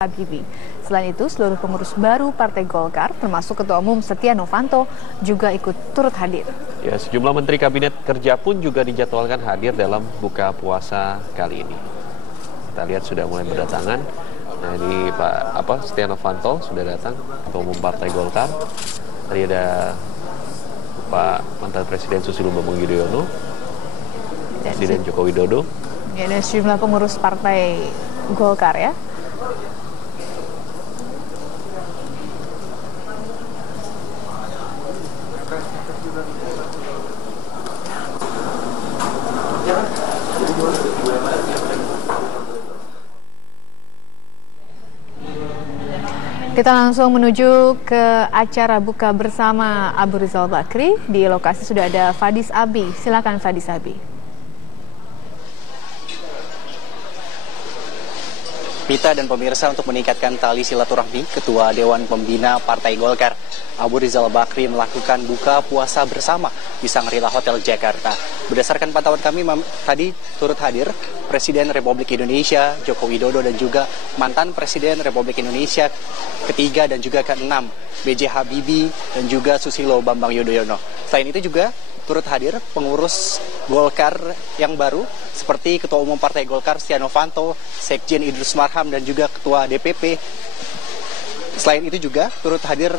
Habibie. Selain itu, seluruh pengurus baru Partai Golkar, termasuk Ketua Umum Setia Novanto, juga ikut turut hadir. Ya, sejumlah menteri kabinet kerja pun juga dijadwalkan hadir dalam buka puasa kali ini. Kita lihat sudah mulai berdatangan. Nah, ini Setia Novanto sudah datang, Ketua Umum Partai Golkar. Tadi ada Pak mantan Presiden Susilo Bambang Yudhoyono, Presiden Joko Widodo. Ya, ada sejumlah pengurus Partai Golkar ya. Kita langsung menuju ke acara buka bersama Abu Rizal Bakri. Di lokasi sudah ada Fadis Abi. Silakan Fadis Abi. Mita dan pemirsa, untuk meningkatkan tali silaturahmi, Ketua Dewan Pembina Partai Golkar Abu Rizal Bakri melakukan buka puasa bersama di Shangri-La Hotel Jakarta. Berdasarkan pantauan kami tadi turut hadir Presiden Republik Indonesia Joko Widodo dan juga mantan Presiden Republik Indonesia ketiga dan juga keenam B.J. Habibie dan juga Susilo Bambang Yudhoyono. Selain itu juga turut hadir pengurus Golkar yang baru seperti Ketua Umum Partai Golkar Setia Novanto, Sekjen Idrus Marham dan juga Ketua DPP. Selain itu juga turut hadir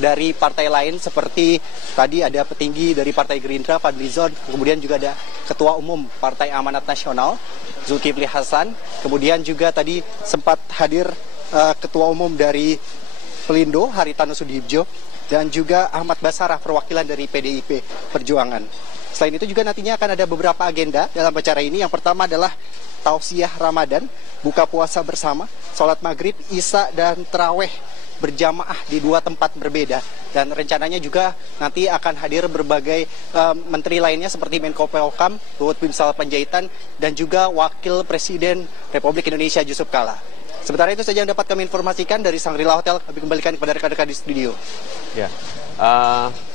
dari partai lain seperti tadi ada petinggi dari Partai Gerindra Fadlizon, kemudian juga ada Ketua Umum Partai Amanat Nasional Zulkifli Hasan, kemudian juga tadi sempat hadir Ketua Umum dari Pelindo Haritano Sudibjo dan juga Ahmad Basarah perwakilan dari PDIP Perjuangan. Selain itu juga nantinya akan ada beberapa agenda dalam acara ini. Yang pertama adalah tausiah Ramadan, buka puasa bersama, sholat maghrib, isya dan taraweh berjamaah di dua tempat berbeda. Dan rencananya juga nanti akan hadir berbagai menteri lainnya seperti Menko Polhukam, Luhut Binsar Panjaitan, dan juga Wakil Presiden Republik Indonesia Yusuf Kala. Sementara itu saja yang dapat kami informasikan dari Shangri-La Hotel. Kami kembalikan kepada rekan-rekan di studio. Ya,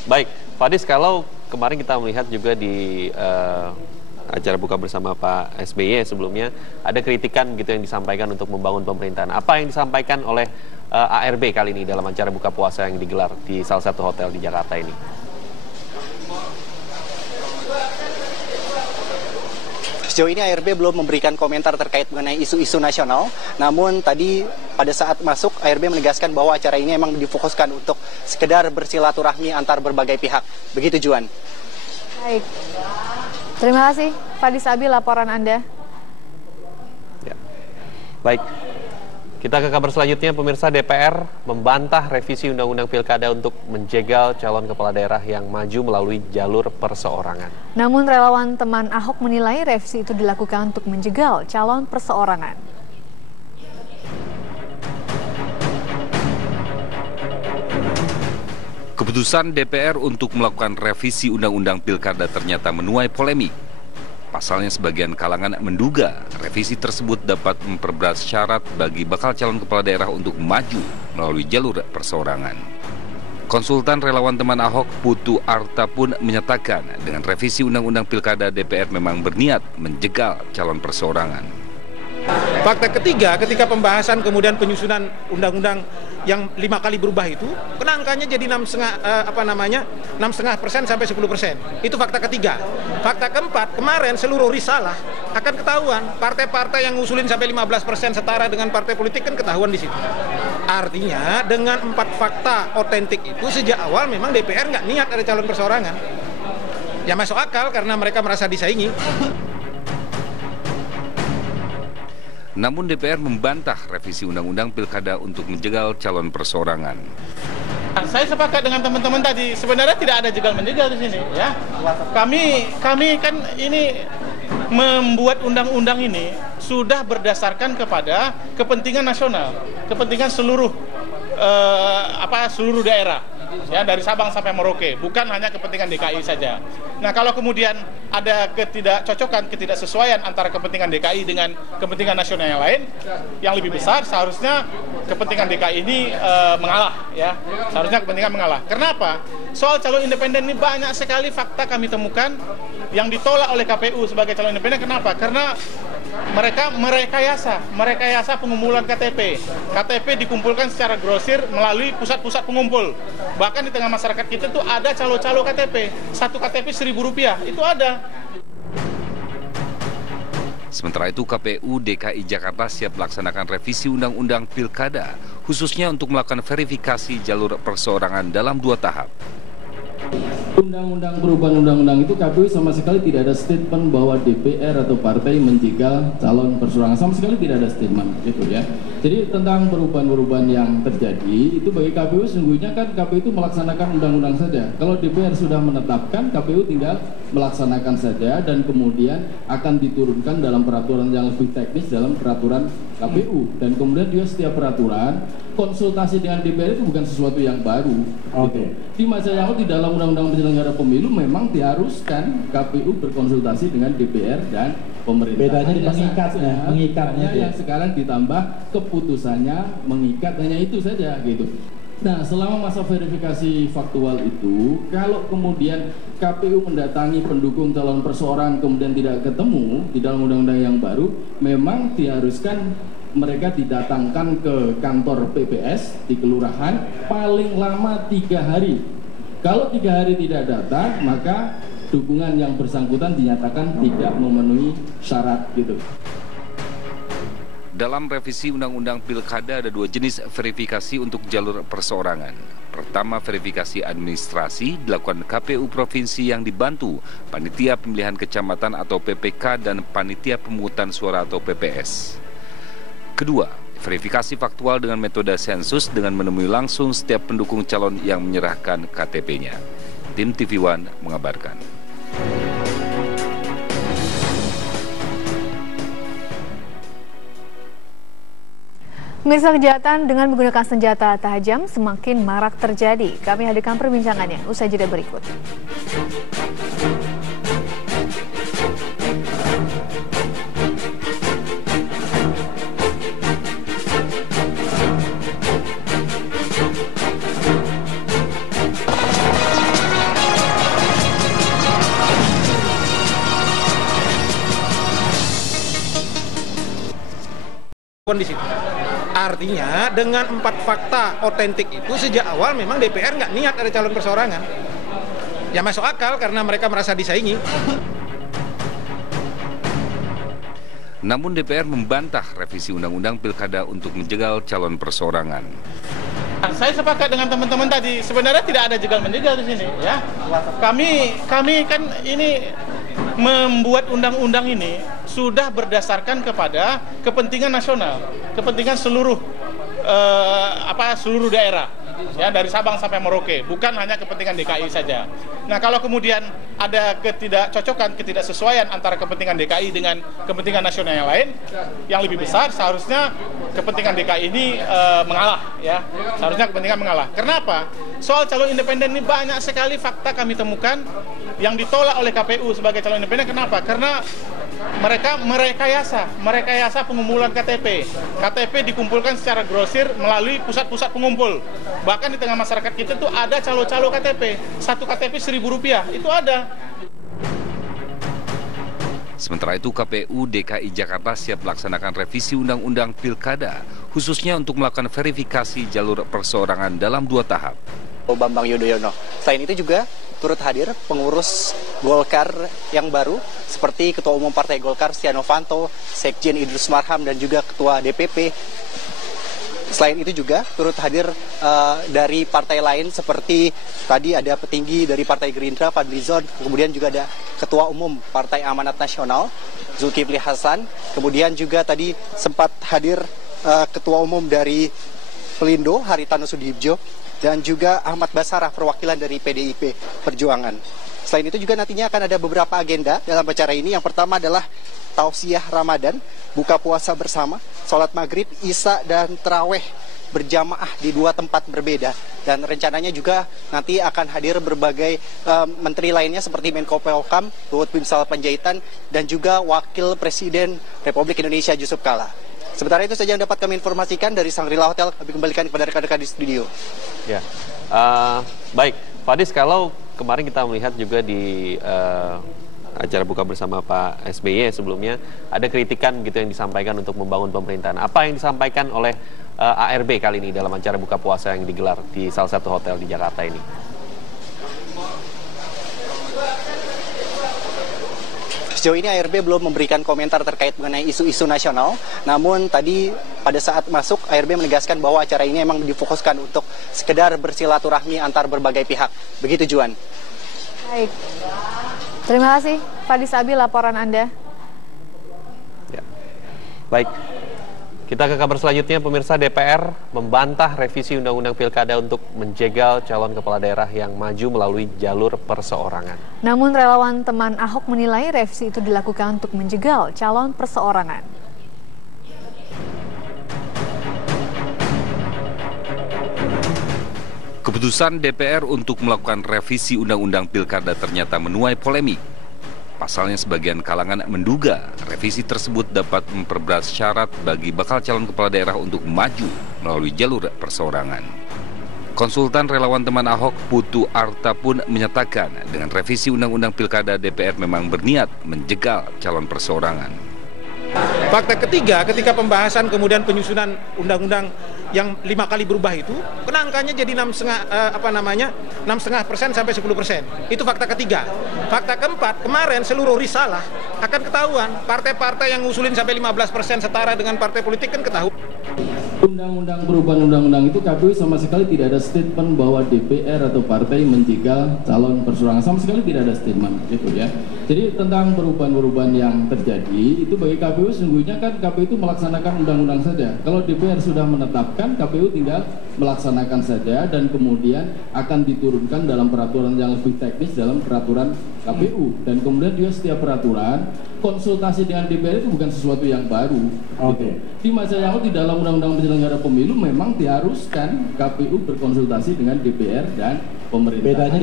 baik, Fadis, kalau kemarin kita melihat juga di acara buka bersama Pak SBY sebelumnya ada kritikan gitu yang disampaikan untuk membangun pemerintahan. Apa yang disampaikan oleh ARB kali ini dalam acara buka puasa yang digelar di salah satu hotel di Jakarta ini? Sejauh ini ARB belum memberikan komentar terkait mengenai isu-isu nasional. Namun tadi pada saat masuk ARB menegaskan bahwa acara ini memang difokuskan untuk sekedar bersilaturahmi antar berbagai pihak. Begitu, Juan. Baik. Terima kasih Fadis Abi laporan Anda. Ya. Baik. Kita ke kabar selanjutnya, pemirsa. DPR membantah revisi Undang-Undang Pilkada untuk menjegal calon kepala daerah yang maju melalui jalur perseorangan. Namun relawan teman Ahok menilai revisi itu dilakukan untuk menjegal calon perseorangan. Keputusan DPR untuk melakukan revisi Undang-Undang Pilkada ternyata menuai polemik. Pasalnya sebagian kalangan menduga revisi tersebut dapat memperberat syarat bagi bakal calon kepala daerah untuk maju melalui jalur perseorangan. Konsultan relawan teman Ahok Putu Arta pun menyatakan dengan revisi Undang-Undang Pilkada DPR memang berniat menjegal calon perseorangan. Fakta ketiga, ketika pembahasan kemudian penyusunan undang-undang yang 5 kali berubah itu, angkanya jadi 6,5% sampai 10%. Itu fakta ketiga. Fakta keempat, kemarin seluruh risalah akan ketahuan. Partai-partai yang ngusulin sampai 15% setara dengan partai politik kan ketahuan di situ. Artinya dengan 4 fakta otentik itu sejak awal memang DPR nggak niat ada calon perseorangan. Ya masuk akal karena mereka merasa disaingi. Namun DPR membantah revisi Undang-Undang Pilkada untuk menjegal calon perseorangan. Saya sepakat dengan teman-teman tadi, sebenarnya tidak ada jegal-menjegal di sini, ya. Kami kan ini membuat undang-undang ini sudah berdasarkan kepada kepentingan nasional, kepentingan seluruh daerah. Ya, dari Sabang sampai Merauke, bukan hanya kepentingan DKI saja. Nah, kalau kemudian ada ketidakcocokan, ketidaksesuaian antara kepentingan DKI dengan kepentingan nasional yang lain, yang lebih besar, seharusnya kepentingan DKI ini mengalah, ya. Seharusnya kepentingan mengalah. Kenapa? Soal calon independen ini banyak sekali fakta kami temukan yang ditolak oleh KPU sebagai calon independen. Kenapa? Karena mereka merekayasa pengumpulan KTP. KTP dikumpulkan secara grosir melalui pusat-pusat pengumpul. Bahkan di tengah masyarakat kita tuh ada calo-calo KTP. Satu KTP Rp1.000, itu ada. Sementara itu KPU DKI Jakarta siap melaksanakan revisi Undang-Undang Pilkada, khususnya untuk melakukan verifikasi jalur perseorangan dalam 2 tahap. Undang-undang perubahan undang-undang itu KPU sama sekali tidak ada statement bahwa DPR atau partai menjegal calon perseorangan, sama sekali tidak ada statement gitu ya. Jadi tentang perubahan-perubahan yang terjadi itu bagi KPU sesungguhnya kan KPU itu melaksanakan undang-undang saja. Kalau DPR sudah menetapkan, KPU tinggal melaksanakan saja dan kemudian akan diturunkan dalam peraturan yang lebih teknis dalam peraturan KPU. Dan kemudian juga setiap peraturan konsultasi dengan DPR itu bukan sesuatu yang baru. Gitu. Di masa yang lalu di dalam Undang-Undang Penyelenggara Pemilu memang diharuskan KPU berkonsultasi dengan DPR dan pemerintah. Bedanya di mengikatnya yang sekarang ditambah keputusannya mengikat, hanya itu saja gitu. Nah, selama masa verifikasi faktual itu, kalau kemudian KPU mendatangi pendukung calon perseorangan kemudian tidak ketemu di dalam undang-undang yang baru, memang diharuskan mereka didatangkan ke kantor PPS di kelurahan paling lama 3 hari. Kalau 3 hari tidak datang, maka dukungan yang bersangkutan dinyatakan tidak memenuhi syarat gitu. Dalam revisi Undang-Undang Pilkada ada 2 jenis verifikasi untuk jalur perseorangan. Pertama, verifikasi administrasi dilakukan KPU Provinsi yang dibantu Panitia Pemilihan Kecamatan atau PPK dan Panitia Pemungutan Suara atau PPS. Kedua, verifikasi faktual dengan metode sensus dengan menemui langsung setiap pendukung calon yang menyerahkan KTP-nya. Tim TV One mengabarkan. Pemirsa, kejahatan dengan menggunakan senjata tajam semakin marak terjadi. Kami hadirkan perbincangannya usai jeda berikut. Kondisi. Artinya dengan 4 fakta otentik itu sejak awal memang DPR nggak niat ada calon perseorangan. Ya masuk akal karena mereka merasa disaingi. Namun DPR membantah revisi Undang-Undang Pilkada untuk menjegal calon perseorangan. Saya sepakat dengan teman-teman tadi, sebenarnya tidak ada jegal-menjegal di sini ya. Kami kan ini membuat undang-undang ini sudah berdasarkan kepada kepentingan nasional, kepentingan seluruh seluruh daerah, ya dari Sabang sampai Merauke, bukan hanya kepentingan DKI saja. Nah, kalau kemudian ada ketidakcocokan, ketidaksesuaian antara kepentingan DKI dengan kepentingan nasional yang lain, yang lebih besar, seharusnya kepentingan DKI ini mengalah, ya. Seharusnya kepentingan mengalah. Kenapa? Soal calon independen ini banyak sekali fakta kami temukan yang ditolak oleh KPU sebagai calon independen. Kenapa? Karena mereka merekayasa pengumpulan KTP. KTP dikumpulkan secara grosir melalui pusat-pusat pengumpul. Bahkan di tengah masyarakat kita tuh ada calo-calo KTP. Satu KTP Rp1.000, itu ada. Sementara itu KPU DKI Jakarta siap melaksanakan revisi Undang-Undang Pilkada, khususnya untuk melakukan verifikasi jalur perseorangan dalam 2 tahap. Bambang Yudhoyono. Selain itu juga turut hadir pengurus Golkar yang baru seperti Ketua Umum Partai Golkar Setia Novanto, Sekjen Idrus Marham dan juga Ketua DPP. Selain itu juga turut hadir dari partai lain seperti tadi ada petinggi dari Partai Gerindra Fadlizon, kemudian juga ada Ketua Umum Partai Amanat Nasional Zulkifli Hasan, kemudian juga tadi sempat hadir Ketua Umum dari Pelindo Haritano Sudibjo dan juga Ahmad Basarah perwakilan dari PDIP Perjuangan. Selain itu juga nantinya akan ada beberapa agenda dalam acara ini. Yang pertama adalah tausiah Ramadan, buka puasa bersama, sholat maghrib, isya dan taraweh berjamaah di 2 tempat berbeda. Dan rencananya juga nanti akan hadir berbagai menteri lainnya seperti Menko Polhukam, Luhut Binsar Panjaitan dan juga Wakil Presiden Republik Indonesia Yusuf Kala. Sementara itu saja yang dapat kami informasikan dari Shangri-La Hotel. Kami kembalikan kepada rekan-rekan di studio. Ya, baik, Fadis, kalau kemarin kita melihat juga di acara buka bersama Pak SBY sebelumnya ada kritikan gitu yang disampaikan untuk membangun pemerintahan. Apa yang disampaikan oleh ARB kali ini dalam acara buka puasa yang digelar di salah satu hotel di Jakarta ini? Sejauh ini ARB belum memberikan komentar terkait mengenai isu-isu nasional. Namun tadi pada saat masuk ARB menegaskan bahwa acara ini memang difokuskan untuk sekedar bersilaturahmi antar berbagai pihak. Begitu Juan. Baik. Terima kasih Fadis Abi laporan Anda. Ya. Baik. Kita ke kabar selanjutnya, pemirsa. DPR membantah revisi Undang-Undang Pilkada untuk menjegal calon kepala daerah yang maju melalui jalur perseorangan. Namun relawan teman Ahok menilai revisi itu dilakukan untuk menjegal calon perseorangan. Keputusan DPR untuk melakukan revisi Undang-Undang Pilkada ternyata menuai polemik. Pasalnya sebagian kalangan menduga revisi tersebut dapat memperberat syarat bagi bakal calon kepala daerah untuk maju melalui jalur perseorangan. Konsultan relawan teman Ahok, Putu Arta pun menyatakan dengan revisi Undang-Undang Pilkada DPR memang berniat menjegal calon perseorangan. Fakta ketiga, ketika pembahasan kemudian penyusunan undang-undang yang 5 kali berubah itu, angkanya jadi 6,5% sampai 10%. Itu fakta ketiga. Fakta keempat, kemarin seluruh risalah akan ketahuan. Partai-partai yang ngusulin sampai 15% setara dengan partai politik kan ketahuan. Undang-undang perubahan undang-undang itu KPU sama sekali tidak ada statement bahwa DPR atau partai menjegal calon perseorangan, sama sekali tidak ada statement gitu ya. Jadi tentang perubahan-perubahan yang terjadi itu bagi KPU sesungguhnya kan KPU itu melaksanakan undang-undang saja. Kalau DPR sudah menetapkan, KPU tinggal melaksanakan saja dan kemudian akan diturunkan dalam peraturan yang lebih teknis dalam peraturan KPU, dan kemudian juga setiap peraturan konsultasi dengan DPR itu bukan sesuatu yang baru. Gitu. Di masa yang lalu di dalam undang-undang penyelenggara pemilu memang diharuskan KPU berkonsultasi dengan DPR dan pemerintah. Bedanya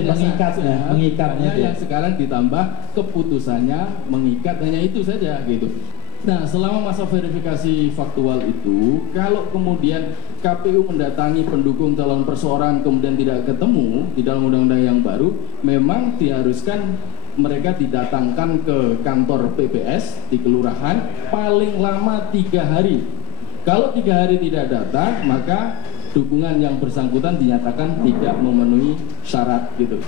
mengikatnya yang sekarang ditambah keputusannya mengikat, hanya itu saja gitu. Nah, selama masa verifikasi faktual itu, kalau kemudian KPU mendatangi pendukung calon perseorangan kemudian tidak ketemu di dalam undang-undang yang baru, memang diharuskan mereka didatangkan ke kantor PPS di kelurahan paling lama 3 hari. Kalau 3 hari tidak datang, maka dukungan yang bersangkutan dinyatakan tidak memenuhi syarat gitu.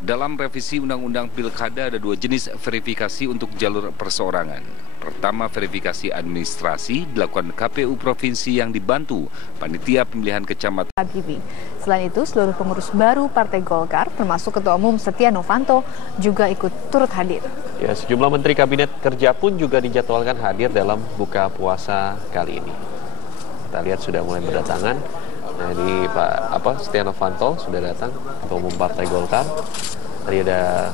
Dalam revisi Undang-Undang Pilkada ada 2 jenis verifikasi untuk jalur perseorangan. Pertama, verifikasi administrasi dilakukan KPU Provinsi yang dibantu Panitia Pemilihan Kecamatan. Selain itu, seluruh pengurus baru Partai Golkar, termasuk Ketua Umum Setia Novanto, juga ikut turut hadir. Ya, sejumlah Menteri Kabinet Kerja pun juga dijadwalkan hadir dalam buka puasa kali ini. Kita lihat sudah mulai berdatangan. Nah, ini Pak Setia Novanto sudah datang, Ketua Umum Partai Golkar. Tadi ada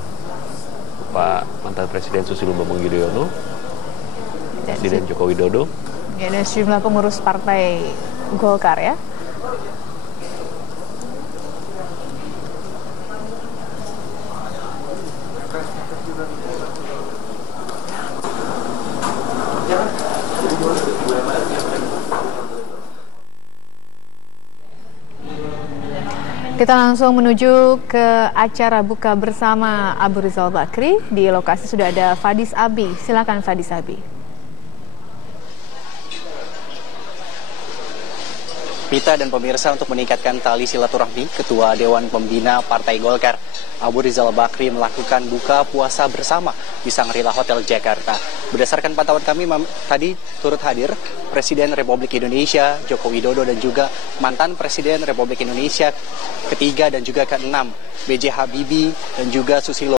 Pak mantan Presiden Susilo Bambang Yudhoyono, Presiden Joko Widodo. Ya, dan sejumlah pengurus Partai Golkar ya. Kita langsung menuju ke acara buka bersama Abu Rizal Bakri. Di lokasi sudah ada Fadis Abi. Silakan Fadis Abi. Pita dan pemirsa, untuk meningkatkan tali silaturahmi, Ketua Dewan Pembina Partai Golkar Abu Rizal Bakri melakukan buka puasa bersama di Shangri-La Hotel Jakarta. Berdasarkan pantauan kami tadi turut hadir Presiden Republik Indonesia Joko Widodo dan juga mantan Presiden Republik Indonesia ketiga dan juga ke-6 B.J. Habibie dan juga Susilo